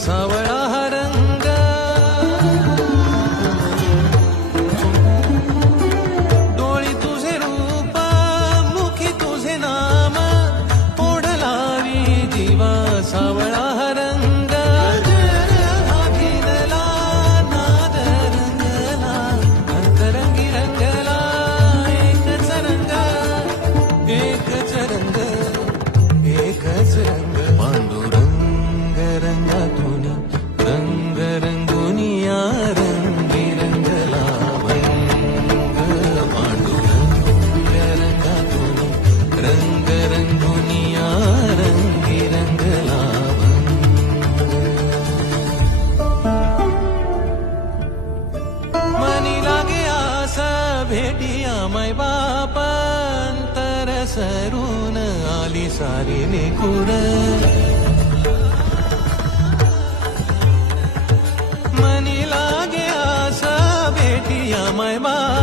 सावळा हा रंग, डोळी तुझे रूप, मुखी तुझे नाम, ओढलावी जीवा सावळा हा रंग. हा भिनला नाद रंगला, अंतरंगी रंगला, एकच रंग, एकच रंग, एकच रंग. पांडुरंग रंगातून रंग रंगुनी या रंगी रंगला भंग. पांडुरंग रंगातून रंग रंगुनी या रंगी रंगला भंग. मनी लागे आस भेटिया मै बाप, अंतर सरून आली सारी लेकुर. मनी लागे आस भेटिया मै बाप,